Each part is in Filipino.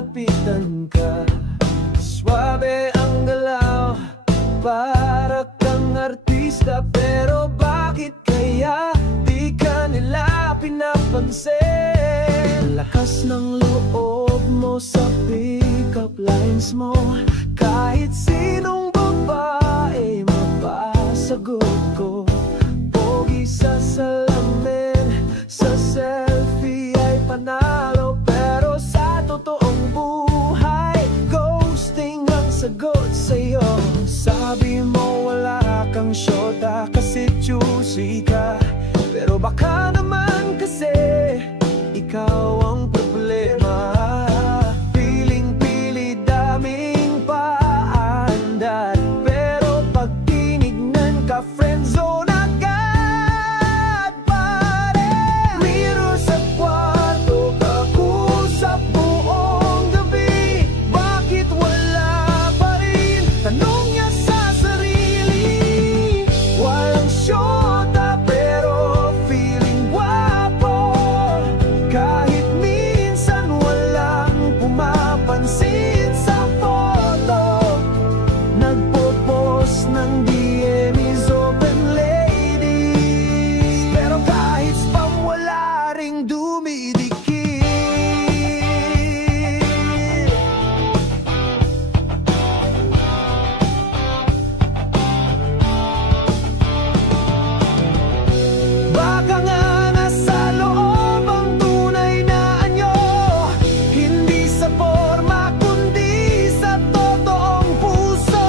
malapitan ka. Swabe ang galaw, para kang artista. Pero bakit kaya di ka nila pinapansin? Lakas ng loob mo sa pick-up lines mo, kahit sinong babae mapasagot ko. Pogi sa salamin, sa selfie ay panalo, pero sa totoong buhay ghosting ang sagot sa'yo. Sabi mo wala kang syota kasi choosy ka, pero baka naman kasi ikaw ang problema. Piling-pili, daming paandar, pero pag tinignan ka, friendzone agad. Pare, mirror sa kwarto, kakusap buong gabi. Bakit wala pa rin? Tanong niya sa sarili. Walang syota pero feeling gwapo, kahit minsan walang pumapansin sa photo. Nagpo-post ng DM is open ladies, pero kahit spam wala ring dumidikit. Baka nga nasa loob ang tunay na anyo, hindi sa forma kundi sa totoong puso.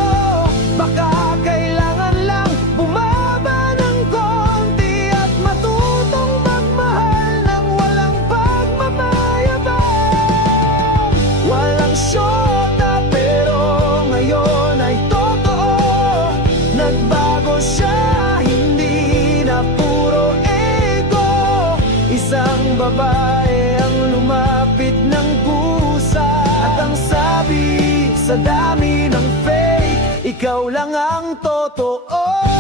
Baka kailangan lang bumaba ng konti at matutong magmahal ng walang pagmamayabang. Walang syota pero ngayon ay totoo. Nagbago siya, hindi na puro ego. Isang babae ang lumapit ng pusa, at ang sabi sa dami ng fake, ikaw lang ang totoo.